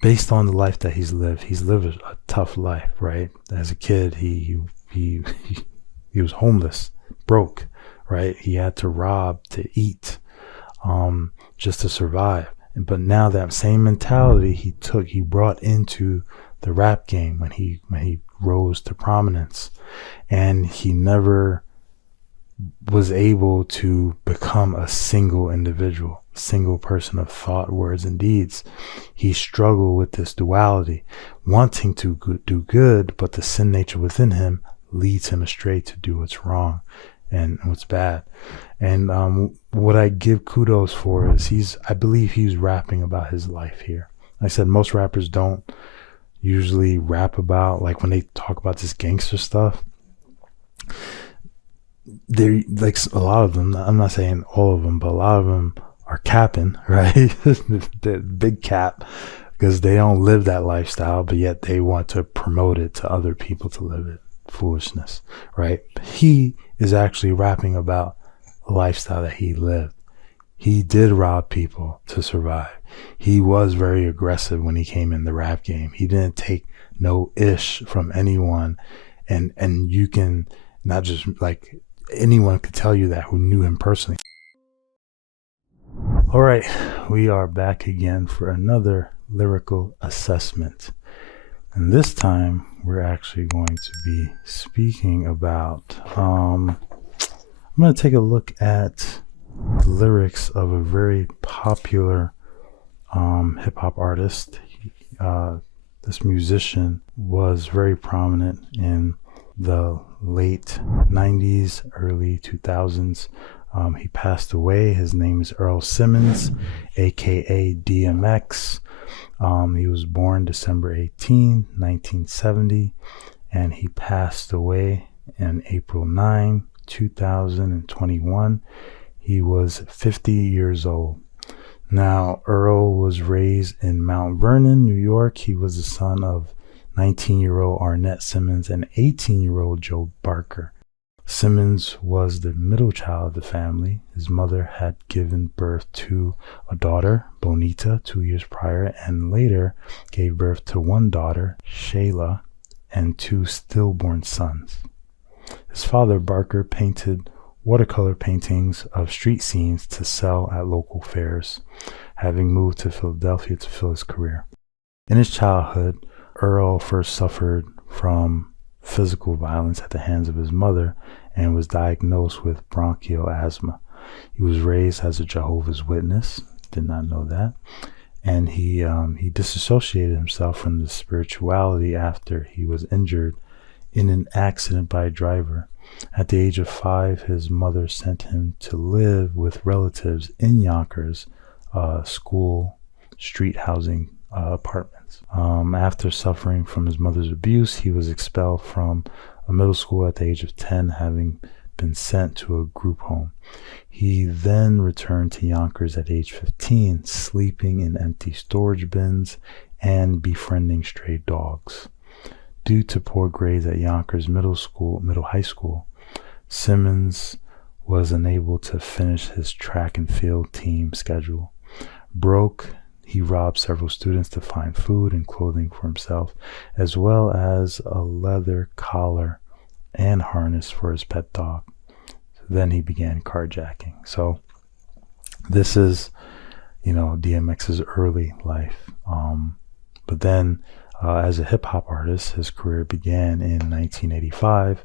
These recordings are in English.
based on the life that he's lived a tough life, right? As a kid, he he was homeless, broke, right? He had to rob to eat, just to survive. But now that same mentality he brought into the rap game when he rose to prominence, and he never was able to become a single individual, single person of thought, words, and deeds. He struggled with this duality, wanting to do good, but the sin nature within him leads him astray to do what's wrong and what's bad. And what I give kudos for is I believe he's rapping about his life here. Like I said, most rappers don't usually rap about, like when they talk about this gangster stuff, they're like, a lot of them, I'm not saying all of them, but a lot of them are capping, right? The big cap, because they don't live that lifestyle, but yet they want to promote it to other people to live it. Foolishness, right? He is actually rapping about a lifestyle that he lived. He did rob people to survive. He was very aggressive when he came in the rap game. He didn't take no ish from anyone, and you can not just, like, anyone could tell you that who knew him personally. All right, we are back again for another lyrical assessment. And this time we're actually going to be speaking about, I'm going to take a look at the lyrics of a very popular hip hop artist. This musician was very prominent in the late 90s, early 2000s. He passed away. His name is Earl Simmons, aka DMX. He was born December 18, 1970, and he passed away on April 9, 2021. He was 50 years old. Now, Earl was raised in Mount Vernon, New York. He was the son of 19-year-old Arnett Simmons and 18-year-old Joe Barker. Simmons was the middle child of the family. His mother had given birth to a daughter, Bonita, 2 years prior, and later gave birth to one daughter, Shayla, and two stillborn sons. His father, Barker, painted watercolor paintings of street scenes to sell at local fairs, having moved to Philadelphia to fill his career. In his childhood, Earl first suffered from physical violence at the hands of his mother and was diagnosed with bronchial asthma. He was raised as a Jehovah's Witness, did not know that, and he disassociated himself from the spirituality after he was injured in an accident by a driver. At the age of 5, his mother sent him to live with relatives in Yonkers, school, street housing apartments. After suffering from his mother's abuse, he was expelled from a middle school at the age of 10, having been sent to a group home. He then returned to Yonkers at age 15, sleeping in empty storage bins and befriending stray dogs. Due to poor grades at Yonkers middle high school, Simmons was unable to finish his track and field team schedule. Broke, he robbed several students to find food and clothing for himself, as well as a leather collar and harness for his pet dog. Then he began carjacking. So this is, DMX's early life. But then as a hip-hop artist, his career began in 1985,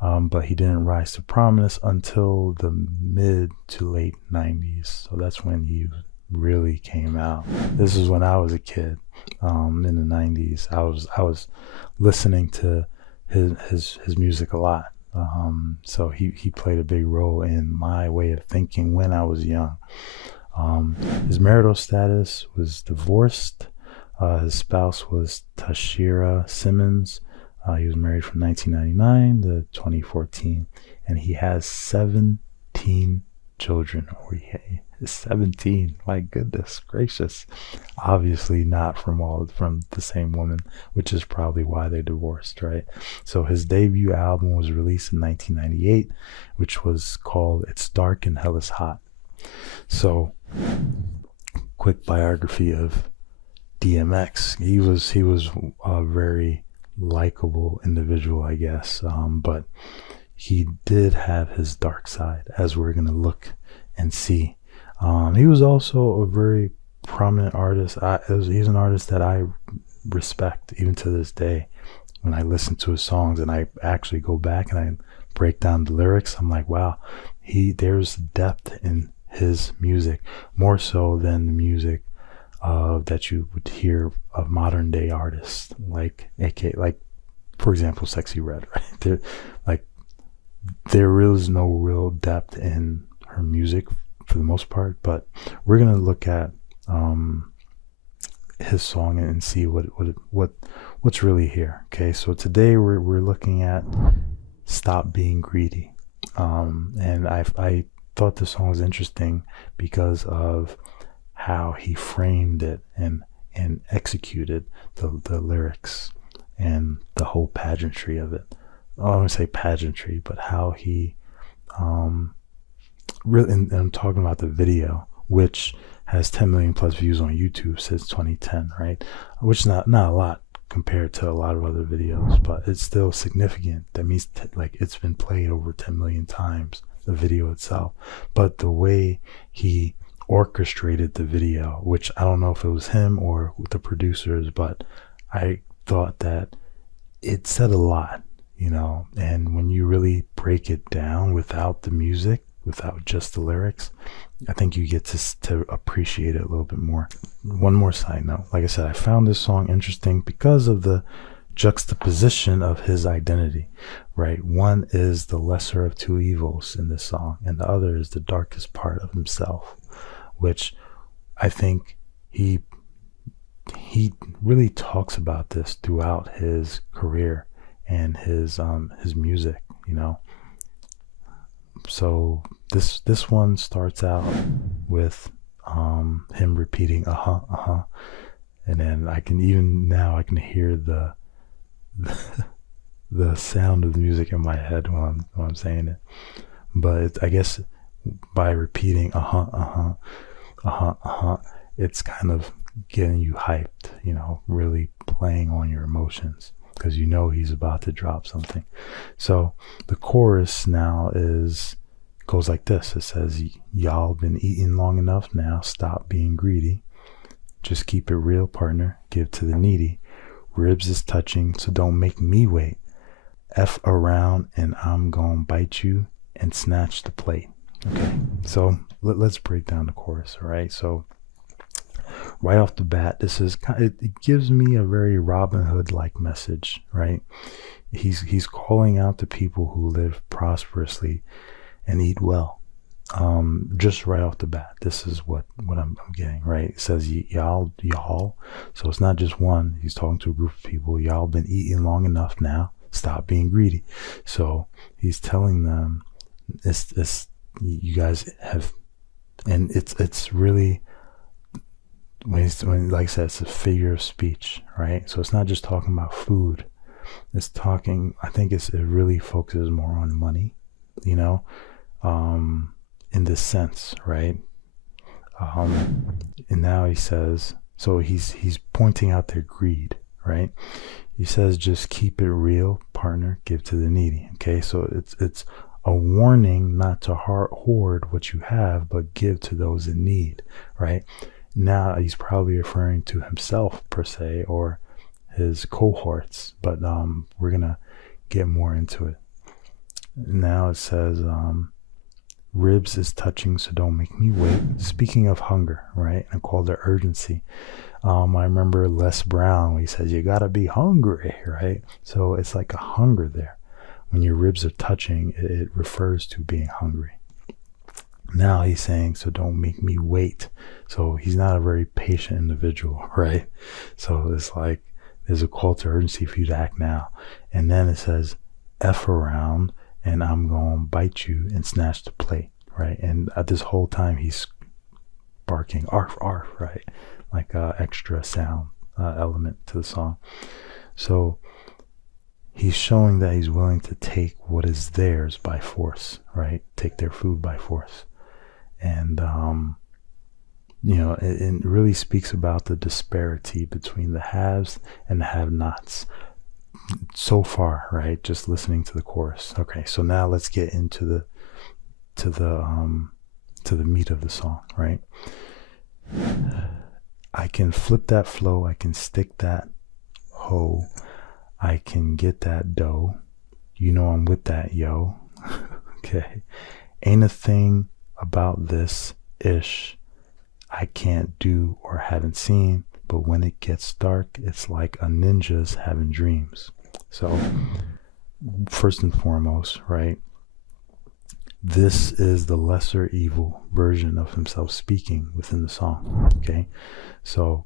but he didn't rise to prominence until the mid to late 90s. So that's when he really came out. This is when I was a kid, in the 90s. I was listening to his music a lot. So he played a big role in my way of thinking when I was young. His marital status was divorced. His spouse was Tashira Simmons. He was married from 1999 to 2014, and he has 17 children. 17, my goodness gracious. Obviously not from the same woman, which is probably why they divorced, right? So his debut album was released in 1998, which was called It's Dark and Hell is Hot. So, quick biography of DMX. He was a very likable individual, I guess, but he did have his dark side, as we're gonna look and see. He was also a very prominent artist. He's an artist that I respect even to this day. When I listen to his songs and I actually go back and I break down the lyrics, I'm like, wow, there's depth in his music, more so than the music that you would hear of modern day artists, like for example, Sexy Red. Right there is no real depth in her music for the most part, but we're gonna look at his song and see what's really here. Okay, so today we're looking at Stop Being Greedy, and I thought the song was interesting because of how he framed it and executed the lyrics and the whole pageantry of it. I don't want to say pageantry, but how he really, and I'm talking about the video, which has 10 million plus views on YouTube since 2010, right? Which is not a lot compared to a lot of other videos, but it's still significant. That means like it's been played over 10 million times, the video itself. But the way he orchestrated the video, which I don't know if it was him or the producers, but I thought that it said a lot, and when you really break it down without the music, without just the lyrics, I think you get to appreciate it a little bit more. One more side note, like I said, I found this song interesting because of the juxtaposition of his identity, right? One is the lesser of two evils in this song, and the other is the darkest part of himself, which I think he really talks about this throughout his career and his music, So this one starts out with him repeating and then I can hear the the sound of the music in my head when I'm saying it. But I guess by repeating it's kind of getting you hyped, really playing on your emotions, because he's about to drop something. So the chorus now goes like this. It says, y'all been eating long enough now, stop being greedy. Just keep it real, partner, give to the needy. Ribs is touching, so don't make me wait. F around and I'm gonna bite you and snatch the plate. Okay, so let's break down the chorus. All right, so right off the bat, it gives me a very Robin Hood like message, right? He's calling out to people who live prosperously and eat well. Just right off the bat, this is what I'm getting, right? It says y'all, so it's not just one. He's talking to a group of people. Y'all been eating long enough now, stop being greedy. So he's telling them it's you guys have, and it's really, when like I said, it's a figure of speech, right? So it's not just talking about food. It's talking, I think it really focuses more on money, in this sense, right? And now he says, so he's pointing out their greed, right? He says, just keep it real, partner, give to the needy. Okay, so it's a warning not to hoard what you have, but give to those in need, right? Now he's probably referring to himself per se, or his cohorts, but we're gonna get more into it. Now it says, ribs is touching, so don't make me wait. Speaking of hunger, right? I called it urgency. I remember Les Brown when he says you gotta be hungry, right? So it's like a hunger there. When your ribs are touching, it refers to being hungry. Now he's saying, so don't make me wait. So he's not a very patient individual, right? So it's like there's a call to urgency for you to act now. And then it says, F around and I'm going to bite you and snatch the plate, right? And at this whole time he's barking, arf, arf, right? Like extra sound element to the song. So he's showing that he's willing to take what is theirs by force, right? Take their food by force. And it really speaks about the disparity between the haves and the have-nots so far, right? Just listening to the chorus. Okay, so now let's get into the meat of the song, right? I can flip that flow, I can stick that hoe, I can get that dough. You know I'm with that, yo. Okay. Ain't a thing about this ish I can't do or haven't seen, but when it gets dark, it's like a ninja's having dreams. So, first and foremost, right? This is the lesser evil version of himself speaking within the song. Okay. So,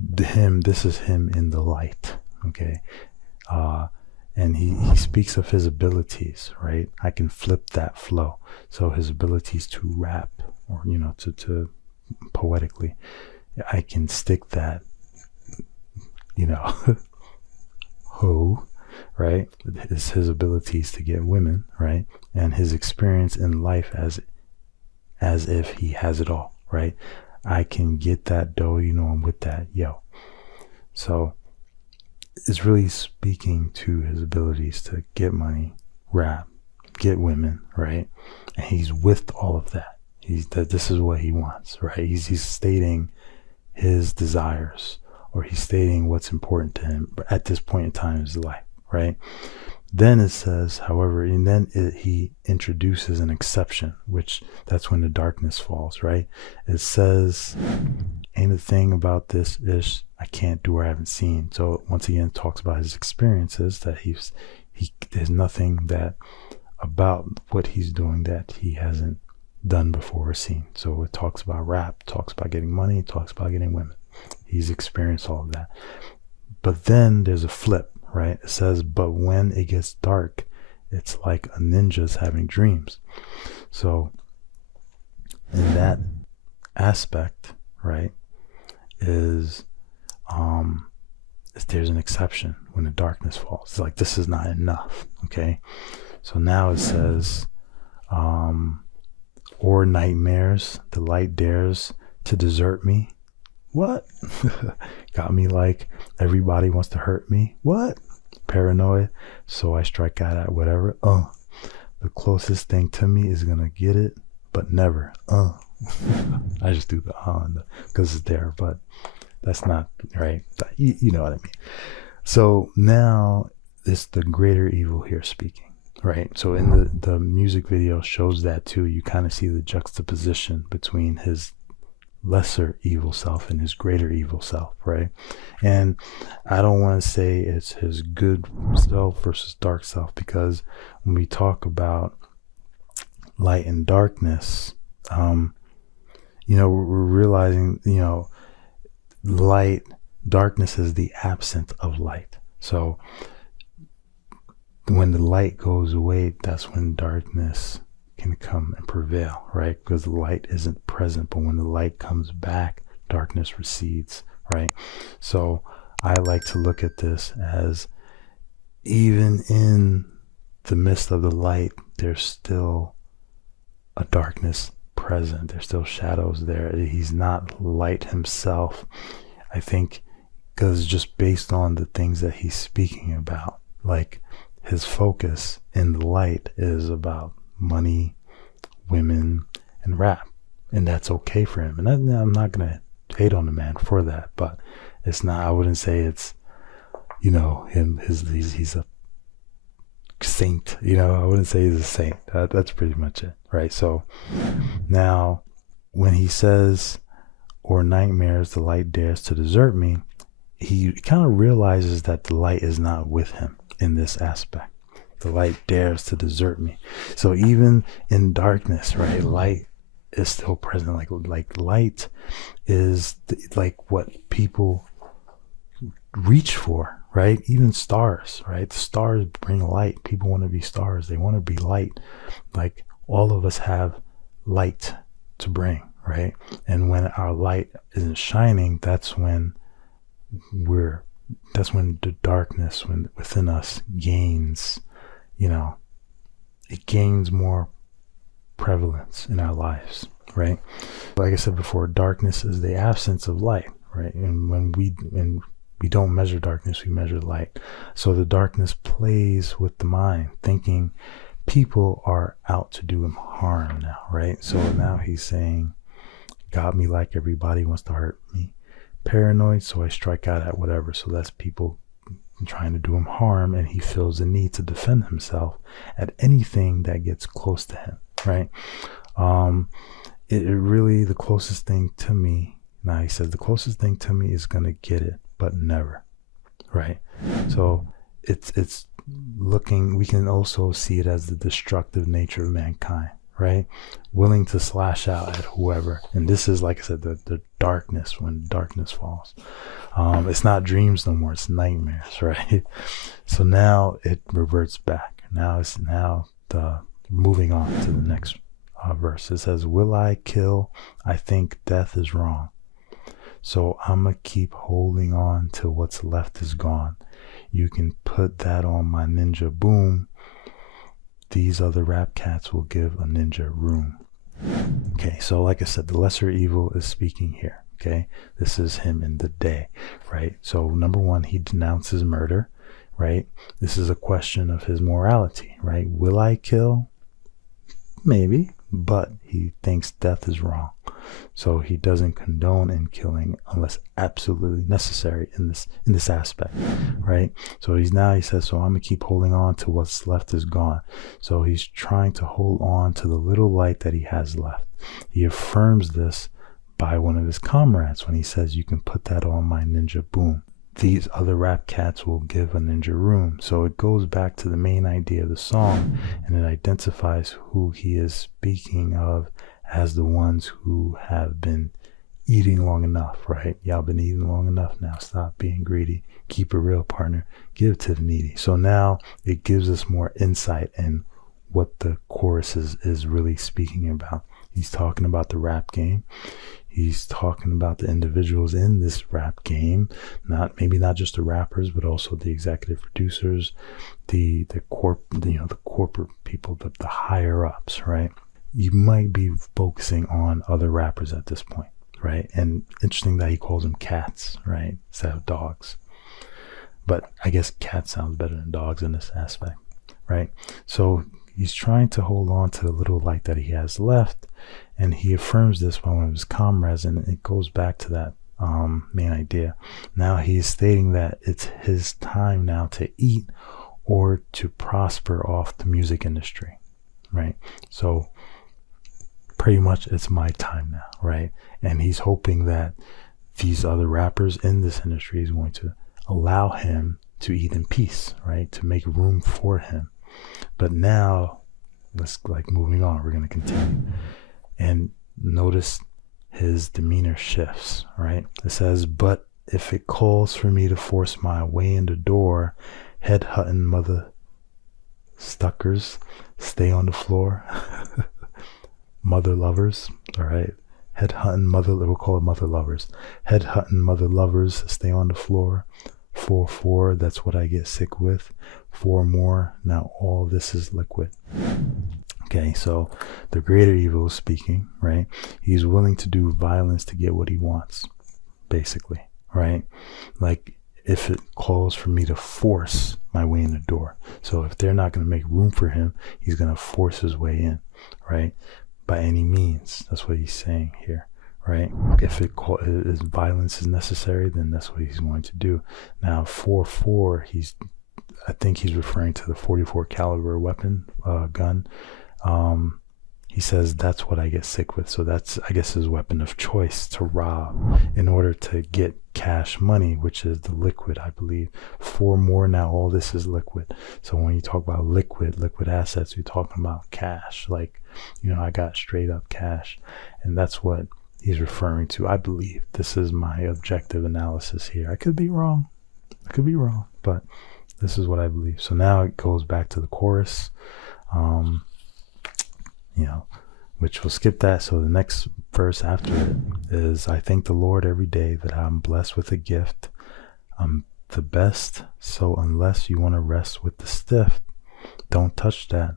this is him in the light. Okay. And he speaks of his abilities, right? I can flip that flow. So his abilities to rap, or, to poetically, I can stick that, hoe, right? It's his abilities to get women, right? And his experience in life as if he has it all, right? I can get that dough, I'm with that, yo. So it's really speaking to his abilities to get money, rap, get women, right? And he's with all of that. This is what he wants, right? He's stating his desires, or he's stating what's important to him at this point in time in his life, right? Then it says, however, and then he introduces an exception, which that's when the darkness falls, right? It says, ain't a thing about this ish I can't do or haven't seen. So once again, it talks about his experiences, that there's nothing that about what he's doing that he hasn't done before or seen. So it talks about rap, talks about getting money, talks about getting women. He's experienced all of that. But then there's a flip, right? It says, but when it gets dark, it's like a ninja's having dreams. So in that aspect, right, is there's an exception when the darkness falls. It's like, this is not enough. Okay. So now it says, or nightmares, the light dares to desert me. What? Got me like everybody wants to hurt me. What? Paranoid, so I strike out at whatever. The closest thing to me is gonna get it, but never. I just do the because it's there, but that's not right. You know what I mean. So now it's the greater evil here speaking, right? So in the music video shows that too. You kind of see the juxtaposition between his lesser evil self and his greater evil self, right? And I don't want to say it's his good self versus dark self, because when we talk about light and darkness, we're realizing, darkness is the absence of light. So when the light goes away, that's when darkness can come and prevail, right? Because the light isn't present, but when the light comes back, darkness recedes, right? So I like to look at this as, even in the midst of the light, there's still a darkness present. There's still shadows there. He's not light himself, I think, because just based on the things that he's speaking about, like his focus in the light is about money, women, and rap, and that's okay for him. And I'm not gonna hate on the man for that, but it's not. I wouldn't say it's, he's a saint. I wouldn't say he's a saint. That's pretty much it, right? So now, when he says, "Or nightmares, the light dares to desert me," he kind of realizes that the light is not with him in this aspect. The light dares to desert me. So even in darkness, right, light is still present. Like light is like what people reach for, right? Even stars, right? The stars bring light. People want to be stars. They want to be light. Like all of us have light to bring, right? And when our light isn't shining, that's when the darkness within us gains, it gains more prevalence in our lives, right? Like I said before, darkness is the absence of light, right? And when we don't measure darkness, we measure light. So the darkness plays with the mind, thinking people are out to do him harm now, right? So now he's saying, got me like everybody wants to hurt me. Paranoid, so I strike out at whatever. So that's people trying to do him harm, and he feels the need to defend himself at anything that gets close to him, right? It really, the closest thing to me, now he says, the closest thing to me is going to get it, but never, right? So it's looking, we can also see it as the destructive nature of mankind, right? Willing to slash out at whoever. And this is, like I said, the darkness, when darkness falls. It's not dreams no more, it's nightmares, right? So now it reverts back. Now moving on to the next verse. It says, will I kill? I think death is wrong. So I'ma keep holding on till what's left is gone. You can put that on my ninja boom. These other rap cats will give a ninja room. Okay, so like I said, the lesser evil is speaking here. Okay, this is him in the day, right? So number one, he denounces murder, right? This is a question of his morality, right? Will I kill? Maybe, but he thinks death is wrong. So he doesn't condone in killing unless absolutely necessary in this aspect, right? So he says, so I'm gonna keep holding on to what's left is gone. So he's trying to hold on to the little light that he has left. He affirms this by one of his comrades when he says, you can put that on my ninja boom. These other rap cats will give a ninja room. So it goes back to the main idea of the song, and it identifies who he is speaking of as the ones who have been eating long enough, right? Y'all been eating long enough now. Stop being greedy. Keep it real, partner. Give to the needy. So now it gives us more insight in what the chorus is really speaking about. He's talking about the rap game. He's talking about the individuals in this rap game, maybe not just the rappers, but also the executive producers, the corporate people, the higher ups, right? You might be focusing on other rappers at this point, right? And interesting that he calls them cats, right, instead of dogs. But I guess cat sounds better than dogs in this aspect, right? So he's trying to hold on to the little light that he has left, and he affirms this by one of his comrades, and it goes back to that main idea. Now he's stating that it's his time now to eat or to prosper off the music industry, right? So pretty much it's my time now, right? And he's hoping that these other rappers in this industry is going to allow him to eat in peace, right? To make room for him. But now, let's moving on. We're going to continue. And notice his demeanor shifts, right? It says, but if it calls for me to force my way in the door, head-hutting mother stuckers, stay on the floor. Mother lovers, all right? Head-hunting mother, we'll call it mother lovers. Head-hunting mother lovers, stay on the floor. 4, that's what I get sick with. 4 more, now all this is liquid. Okay, so the greater evil is speaking, right? He's willing to do violence to get what he wants, basically, right? Like if it calls for me to force my way in the door. So if they're not going to make room for him, he's going to force his way in, right? By any means. That's what he's saying here, right? If violence is necessary, then that's what he's going to do. Now 4, I think he's referring to the 44 caliber weapon, gun. He says that's what I get sick with. So that's, I guess, his weapon of choice to rob in order to get cash money, which is the liquid, I believe. 4 more, now all this is liquid. So when you talk about liquid assets, you're talking about cash. Like, I got straight up cash. And that's what he's referring to. I believe this is my objective analysis here. I could be wrong, but this is what I believe. So now it goes back to the chorus. Which we'll skip that. So the next verse after it is, I thank the Lord every day that I'm blessed with a gift. I'm the best. So unless you want to rest with the stiff, don't touch that.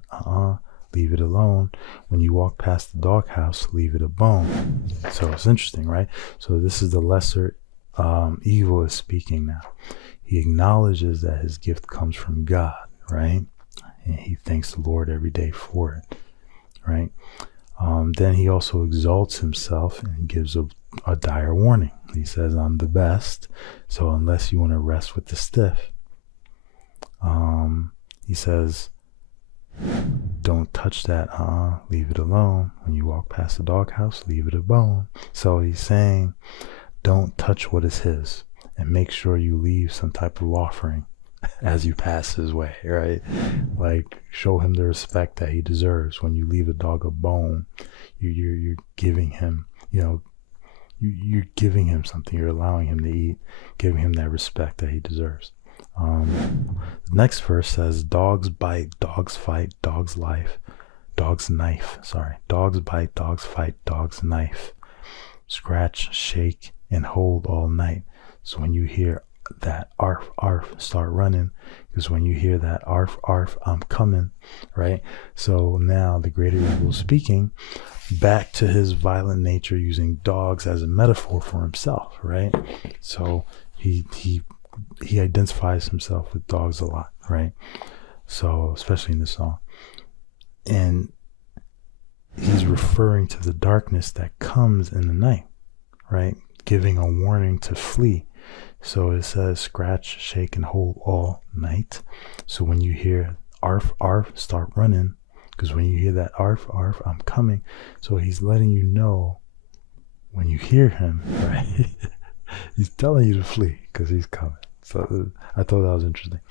leave it alone. When you walk past the doghouse, leave it a bone. So it's interesting, right? So this is the lesser evil is speaking now. He acknowledges that his gift comes from God, right? And he thanks the Lord every day for it, right? Then he also exalts himself and gives a dire warning. He says, I'm the best, so unless you want to rest with the stiff, he says, don't touch that, leave it alone. When you walk past the doghouse, leave it a bone. So he's saying, don't touch what is his, and make sure you leave some type of offering as you pass his way, right? Like, show him the respect that he deserves. When you leave a dog a bone, you're giving him, you're giving him something. You're allowing him to eat, giving him that respect that he deserves. The next verse says, dogs bite, dogs fight, dogs knife. Dogs bite, dogs fight, dogs knife. Scratch, shake, and hold all night. So when you hear that arf, arf, start running, because when you hear that arf, arf, I'm coming, right? So now the greater evil is speaking back to his violent nature, using dogs as a metaphor for himself, right? So he identifies himself with dogs a lot, right? So especially in the song, and he's referring to the darkness that comes in the night, right? Giving a warning to flee. So it says, scratch, shake, and hold all night. So when you hear arf, arf, start running, because when you hear that arf, arf, I'm coming. So he's letting you know when you hear him, right? He's telling you to flee because he's coming. So I thought that was interesting.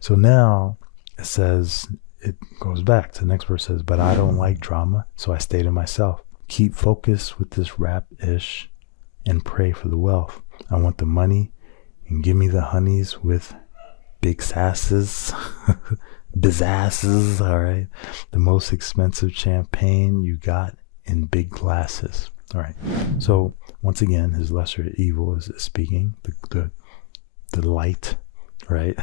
So now it says, it goes back to the next verse, says, but I don't like drama, so I stay to myself. Keep focus with this rap-ish and pray for the wealth. I want the money, and give me the honeys with big sasses, bizasses, all right? The most expensive champagne you got in big glasses, all right? So once again, his lesser evil is speaking, the light, right?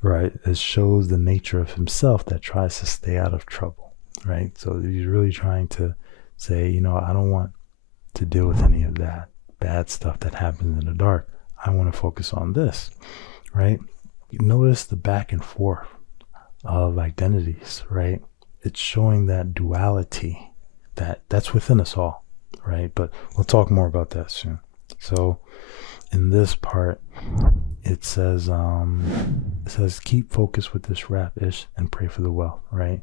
Right? It shows the nature of himself that tries to stay out of trouble, right? So he's really trying to say, I don't want to deal with any of that bad stuff that happens in the dark. I want to focus on this, right? You notice the back and forth of identities, right? It's showing that duality that's within us all, right? But we'll talk more about that soon. So in this part, it says keep focus with this rap-ish and pray for the wealth, right?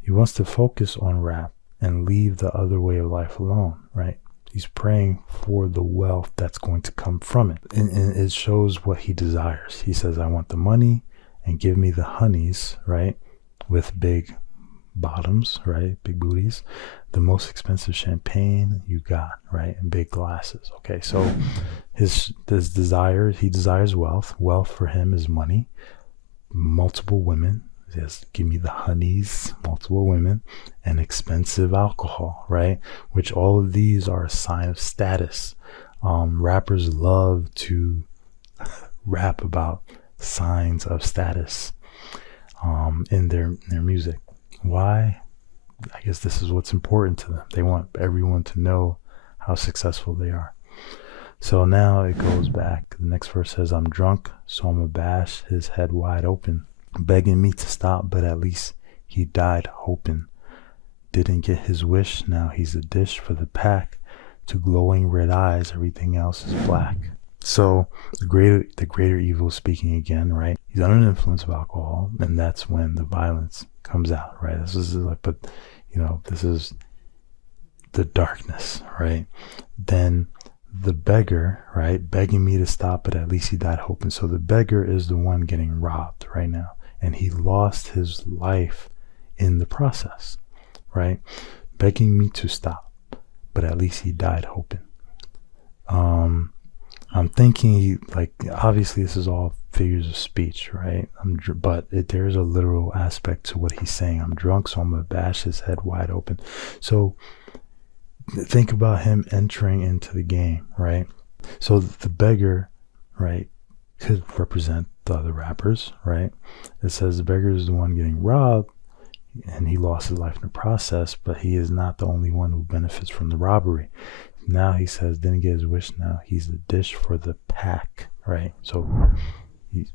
He wants to focus on rap and leave the other way of life alone, right? He's praying for the wealth that's going to come from it. And it shows what he desires. He says, I want the money, and give me the honeys, right? With big bottoms, right? Big booties. The most expensive champagne you got, right? And big glasses. Okay, so his desire, he desires wealth. Wealth for him is money. Multiple women. Yes, give me the honeys, multiple women, and expensive alcohol, right? Which all of these are a sign of status. Rappers love to rap about signs of status in their music. Why? I guess this is what's important to them. They want everyone to know how successful they are. So now it goes back. The next verse says, I'm drunk, so I'm abash his head wide open, begging me to stop, but at least he died hoping. Didn't get his wish, now he's a dish for the pack. To glowing red eyes, everything else is black. So the greater evil is speaking again, right? He's under the influence of alcohol, and that's when the violence comes out, right? This is like, but this is the darkness, right? Then the beggar, right, begging me to stop, but at least he died hoping. So the beggar is the one getting robbed right now, and he lost his life in the process, right? Begging me to stop, but at least he died hoping. I'm thinking, obviously this is all figures of speech, right? But there's a literal aspect to what he's saying. I'm drunk, so I'm gonna bash his head wide open. So think about him entering into the game, right? So the beggar, right, could represent the other rappers, right? It says the beggar is the one getting robbed. and he lost his life in the process, but he is not the only one who benefits from the robbery. Now he says, didn't get his wish, now he's the dish for the pack, right? So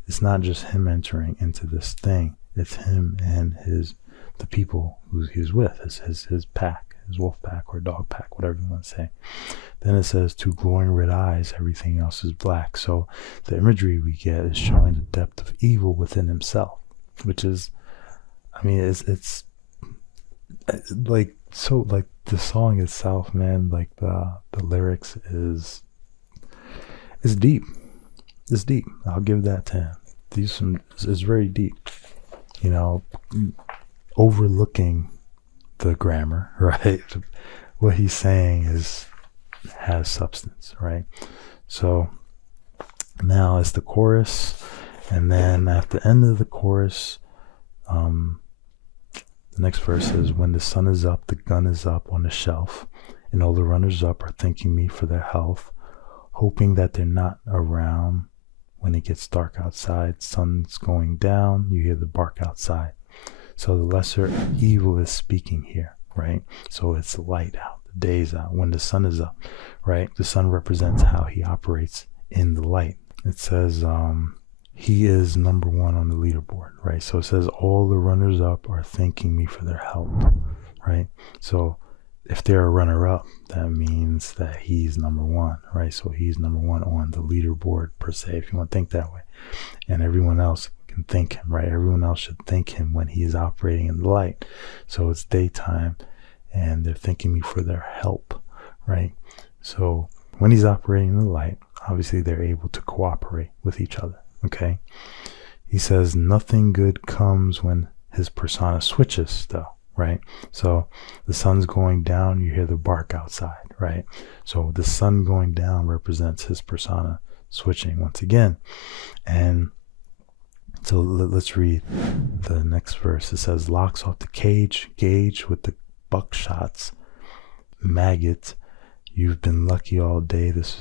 it's not just him entering into this thing, it's him and the people who he's with, his pack, his wolf pack or dog pack, whatever you want to say. Then it says, to glowing red eyes, everything else is black. So the imagery we get is showing the depth of evil within himself, which is, I mean, it's like, so like the song itself, man, like the lyrics is deep. It's deep. I'll give that to him. It's very deep, you know, overlooking the grammar, right? What he's saying has substance, right? So now it's the chorus, and then at the end of the chorus, the next verse is, when the sun is up, the gun is up on the shelf, and all the runners up are thanking me for their health, hoping that they're not around when it gets dark outside. Sun's going down, you hear the bark outside. So the lesser evil is speaking here, right? So it's light out, the day's out, when the sun is up, right? The sun represents how he operates in the light. It says, he is number one on the leaderboard, right? So it says all the runners up are thanking me for their help, right? So if they're a runner up, that means that he's number one, right? So he's number one on the leaderboard per se, if you want to think that way. And everyone else can thank him, right? Everyone else should thank him when he is operating in the light. So it's daytime and they're thanking me for their help, right? So when he's operating in the light, obviously they're able to cooperate with each other. Okay, he says nothing good comes when his persona switches, though, right? So the sun's going down, you hear the bark outside, right? So the sun going down represents his persona switching once again. And so let's read the next verse. It says, locks off the cage, gauge with the buckshots, maggot, you've been lucky all day. This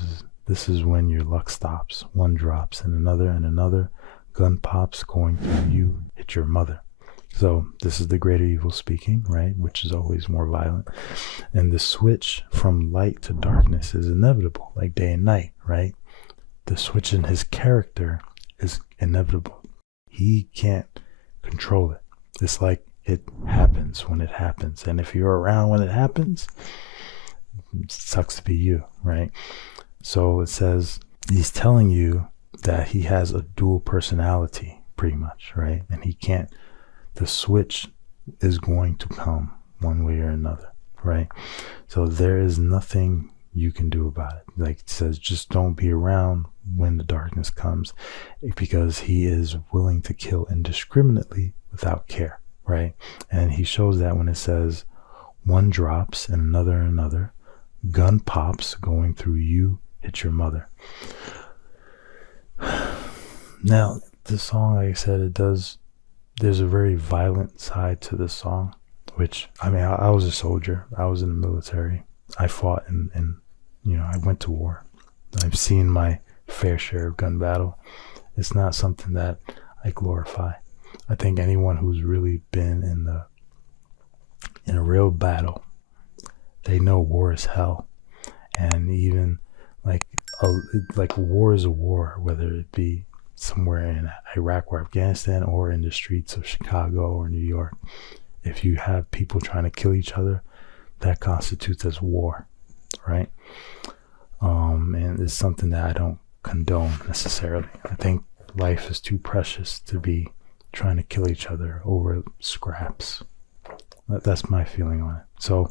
is when your luck stops. One drops and another. Gun pops going through you, hit your mother. So this is the greater evil speaking, right? Which is always more violent. And the switch from light to darkness is inevitable, like day and night, right? The switch in his character is inevitable. He can't control it. It's like it happens when it happens. And if you're around when it happens, it sucks to be you, right? So it says he's telling you that he has a dual personality, pretty much, right? And he can't, the switch is going to come one way or another, right? So there is nothing you can do about it. Like it says, just don't be around when the darkness comes, because he is willing to kill indiscriminately without care, right? And he shows that when it says one drops and another, gun pops going through you, hit your mother. Now, this song, like I said, there's a very violent side to this song, which, I mean, I was a soldier. I was in the military. I fought and I went to war. I've seen my fair share of gun battle. It's not something that I glorify. I think anyone who's really been in a real battle, they know war is hell. And even like war is a war, whether it be somewhere in Iraq or Afghanistan or in the streets of Chicago or New York. If you have people trying to kill each other, that constitutes as war, right? And it's something that I don't condone necessarily. I think life is too precious to be trying to kill each other over scraps. That's my feeling on it. So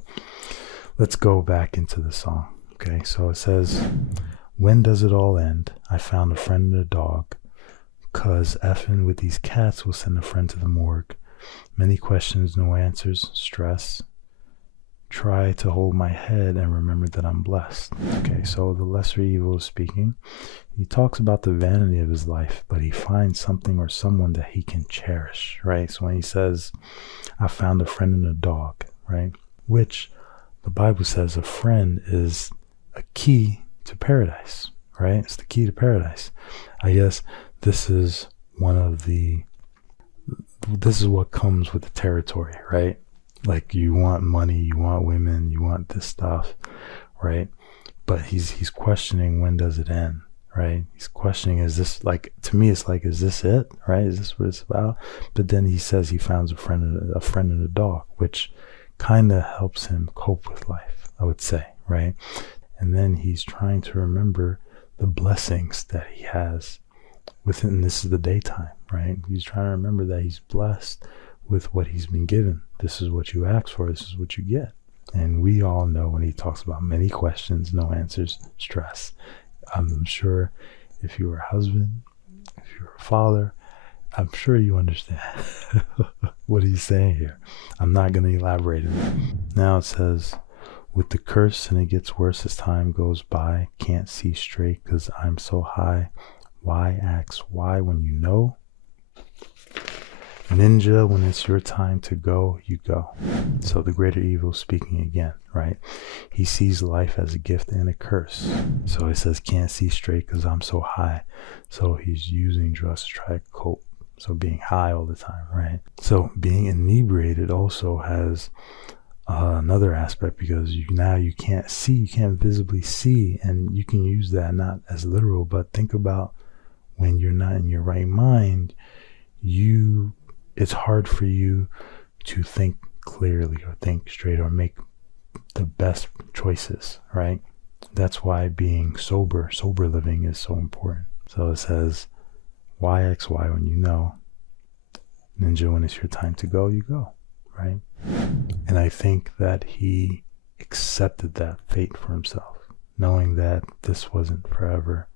let's go back into the song. Okay, so it says, when does it all end? I found a friend and a dog. 'Cause effing with these cats will send a friend to the morgue. Many questions, no answers, stress. Try to hold my head and remember that I'm blessed. Okay, so the lesser evil is speaking. He talks about the vanity of his life, but he finds something or someone that he can cherish, right? So when he says, I found a friend and a dog, right? Which the Bible says a friend is a key to paradise, right? It's the key to paradise. I guess this is one of the this is what comes with the territory, right? Like, you want money, you want women, you want this stuff, right? But he's questioning, when does it end, right? He's questioning, is this, like, to me it's like, is this it, right? Is this what it's about? But then he says he found a friend in a dog, which kind of helps him cope with life, I would say, right? And then he's trying to remember the blessings that he has within. This is the daytime, right? He's trying to remember that he's blessed with what he's been given. This is what you ask for, this is what you get. And we all know, when he talks about many questions, no answers, stress. I'm sure if you were a husband, if you're a father, I'm sure you understand what he's saying here. I'm not going to elaborate on it. Now it says, with the curse, and it gets worse as time goes by. Can't see straight because I'm so high. Why ask why when you know? Ninja, when it's your time to go, you go. So the greater evil speaking again, right? He sees life as a gift and a curse. So it says, can't see straight because I'm so high. So he's using drugs to try to cope. So being high all the time, right? So being inebriated also has another aspect, because now you can't see, you can't visibly see, and you can use that not as literal, but think about when you're not in your right mind, it's hard for you to think clearly or think straight or make the best choices, right? That's why being sober living is so important. So it says, YXY when you know, ninja, when it's your time to go, you go, right? And I think that he accepted that fate for himself, knowing that this wasn't forever.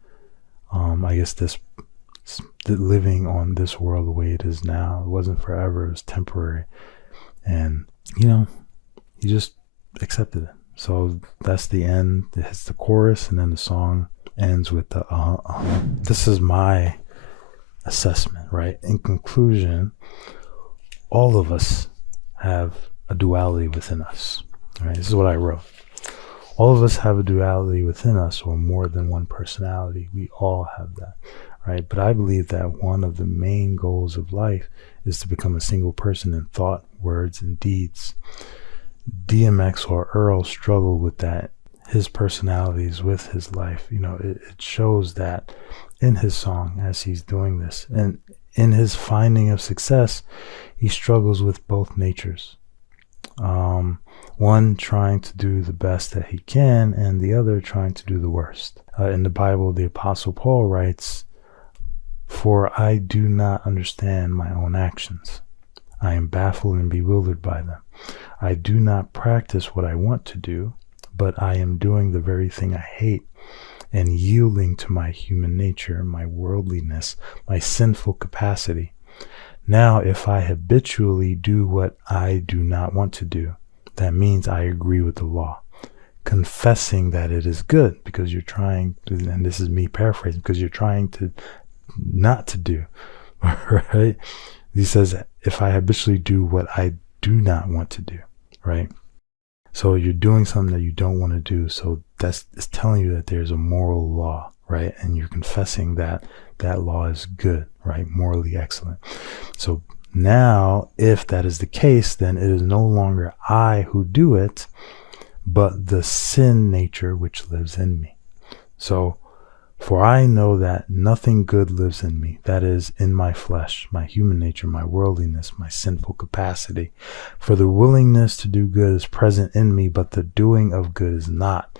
I guess living on this world the way it is now, it wasn't forever, it was temporary. And, he just accepted it. So that's the end. It hits the chorus, and then the song ends with the This is my assessment, right? In conclusion, all of us have a duality within us, right? This is what I wrote. All of us have a duality within us, or more than one personality. We all have that, right? But I believe that one of the main goals of life is to become a single person in thought, words, and deeds. DMX, or Earl, struggled with that. His personalities with his life, it shows that in his song as he's doing this. And in his finding of success, he struggles with both natures. One trying to do the best that he can, and the other trying to do the worst. In the Bible, the Apostle Paul writes, "For I do not understand my own actions. I am baffled and bewildered by them. I do not practice what I want to do, but I am doing the very thing I hate, and yielding to my human nature, my worldliness, my sinful capacity. Now, if I habitually do what I do not want to do, that means I agree with the law, confessing that it is good," because you're trying to, and this is me paraphrasing, because you're trying to not to do, right? He says, if I habitually do what I do not want to do, right? So you're doing something that you don't want to do. So it's telling you that there's a moral law, right? And you're confessing that that law is good, right? Morally excellent. So now, if that is the case, then it is no longer I who do it, but the sin nature which lives in me. So, for I know that nothing good lives in me, that is, in my flesh, my human nature, my worldliness, my sinful capacity. For the willingness to do good is present in me, but the doing of good is not.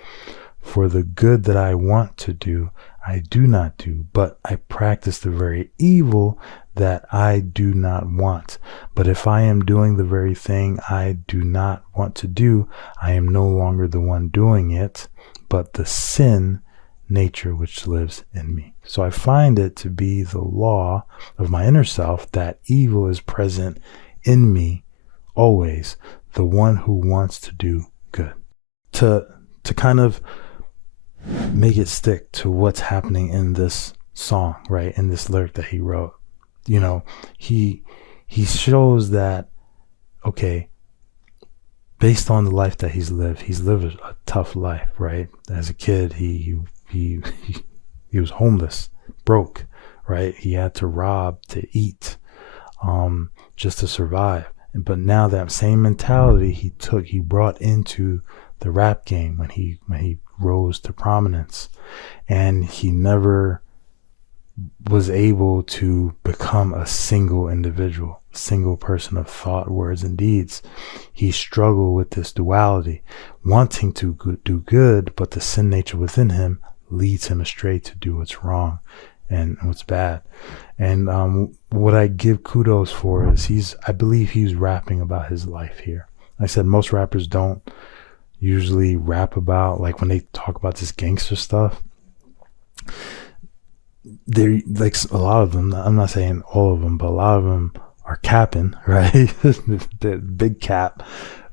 For the good that I want to do, I do not do, but I practice the very evil that I do not want. But if I am doing the very thing I do not want to do, I am no longer the one doing it, but the sin nature which lives in me. So I find it to be the law of my inner self that evil is present in me always, the one who wants to do good. To kind of make it stick to what's happening in this song, right? In this lyric that he wrote, he shows that, okay, based on the life that he's lived a tough life, right? As a kid, he was homeless, broke, right? He had to rob to eat, just to survive. But now that same mentality he brought into the rap game when he rose to prominence, and he never was able to become a single individual, single person of thought, words, and deeds. He struggled with this duality, wanting to do good, but the sin nature within him leads him astray to do what's wrong and what's bad. And what I give kudos for is I believe he's rapping about his life here. Like I said, most rappers don't usually rap about, like when they talk about this gangster stuff, they're like, a lot of them, I'm not saying all of them, but a lot of them are capping, right? The big cap,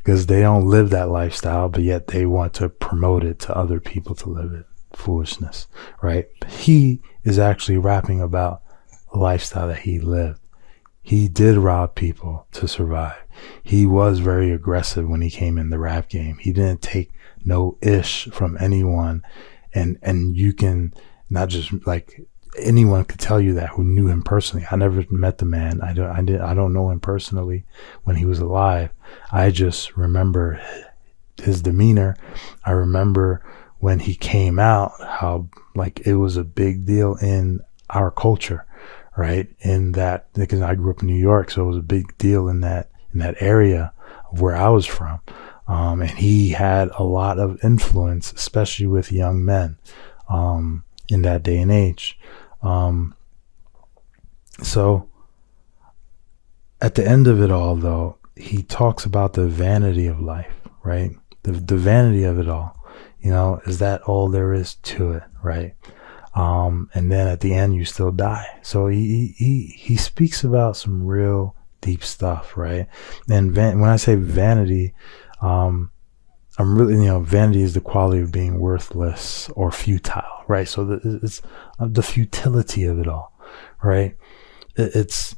because they don't live that lifestyle, but yet they want to promote it to other people to live it. Foolishness, right? He is actually rapping about a lifestyle that he lived. He did rob people to survive. He was very aggressive when he came in the rap game. He didn't take no ish from anyone, and you can not just like, anyone could tell you that who knew him personally. I never met the man. I don't know him personally when he was alive. I just remember his demeanor. I remember when he came out, how like it was a big deal in our culture, right? In that, because I grew up in New York, so it was a big deal in that area of where I was from. And he had a lot of influence, especially with young men in that day and age. So at the end of it all, though, he talks about the vanity of life, right? The vanity of it all, you know, is that all there is to it, right? And then at the end, you still die. So he speaks about some real deep stuff, right? And when I say vanity, I'm really, vanity is the quality of being worthless or futile, right? So it's the futility of it all, right? It's,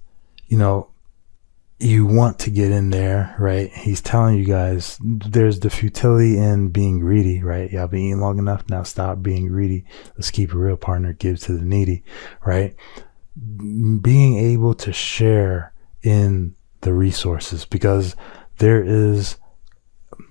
you want to get in there, right? He's telling you guys there's the futility in being greedy, right? Y'all been eating long enough, now stop being greedy. Let's keep it real, partner. Give to the needy, right? Being able to share in the resources, because there is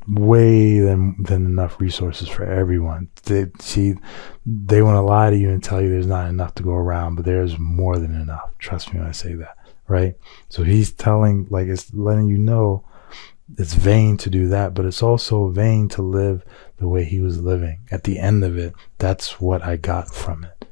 way than enough resources for everyone. They want to lie to you and tell you there's not enough to go around, but there's more than enough. Trust me when I say that, right? So he's telling, like, it's letting you know it's vain to do that, but it's also vain to live the way he was living. At the end of it, that's what I got from it,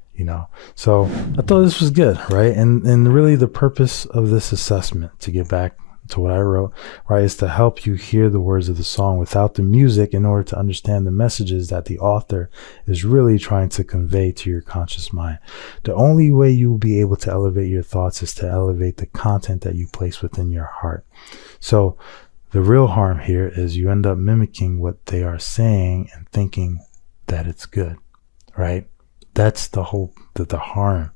So I thought this was good, right? And really the purpose of this assessment, to get back to what I wrote, right, is to help you hear the words of the song without the music in order to understand the messages that the author is really trying to convey to your conscious mind. The only way you will be able to elevate your thoughts is to elevate the content that you place within your heart. So the real harm here is you end up mimicking what they are saying and thinking that it's good, right? That's the harm.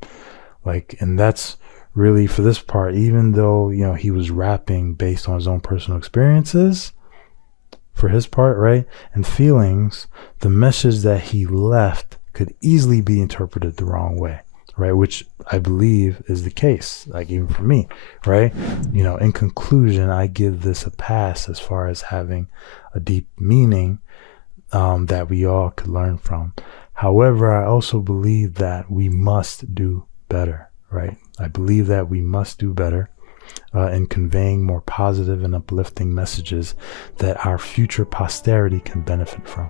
And that's really, for this part, even though, he was rapping based on his own personal experiences, for his part, right, and feelings, the message that he left could easily be interpreted the wrong way, right, which I believe is the case, like even for me, right? In conclusion, I give this a pass as far as having a deep meaning that we all could learn from. However, I also believe that we must do better, right? I believe that we must do better in conveying more positive and uplifting messages that our future posterity can benefit from.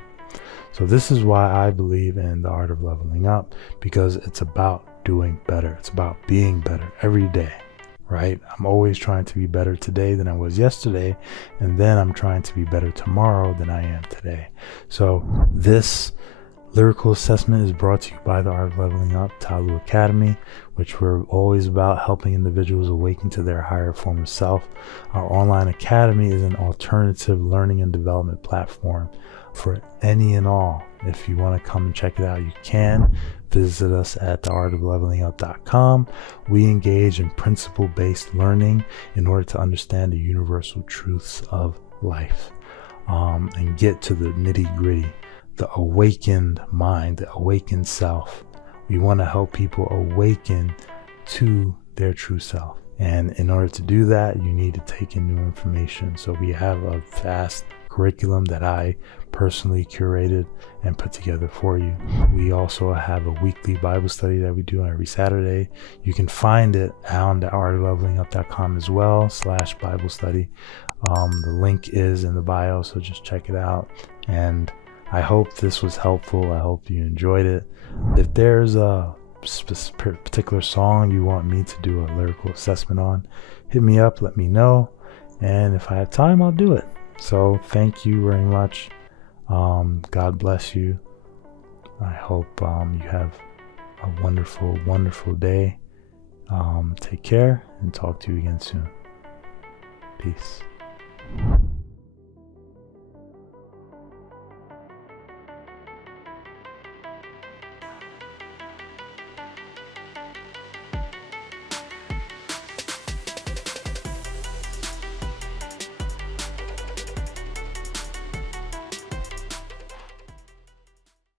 So this is why I believe in the art of leveling up, because it's about doing better. It's about being better every day, right? I'm always trying to be better today than I was yesterday, and then I'm trying to be better tomorrow than I am today. So this lyrical assessment is brought to you by the Art of Leveling Up, Talu Academy, which we're always about helping individuals awaken to their higher form of self. Our online academy is an alternative learning and development platform for any and all. If you want to come and check it out, you can visit us at theartoflevelingup.com. We engage in principle-based learning in order to understand the universal truths of life and get to the nitty-gritty. The awakened mind, the awakened self. We want to help people awaken to their true self And in order to do that, you need to take in new information. So we have a vast curriculum that I personally curated and put together for you. We also have a weekly Bible study that we do every Saturday. You can find it on the artoflevelingup.com as well /Bible study. The link is in the bio, so just check it out. And I hope this was helpful. I hope you enjoyed it. If there's a particular song you want me to do a lyrical assessment on, hit me up, let me know, and if I have time, I'll do it. So thank you very much. God bless you. I hope you have a wonderful, wonderful day. Take care and talk to you again soon. Peace.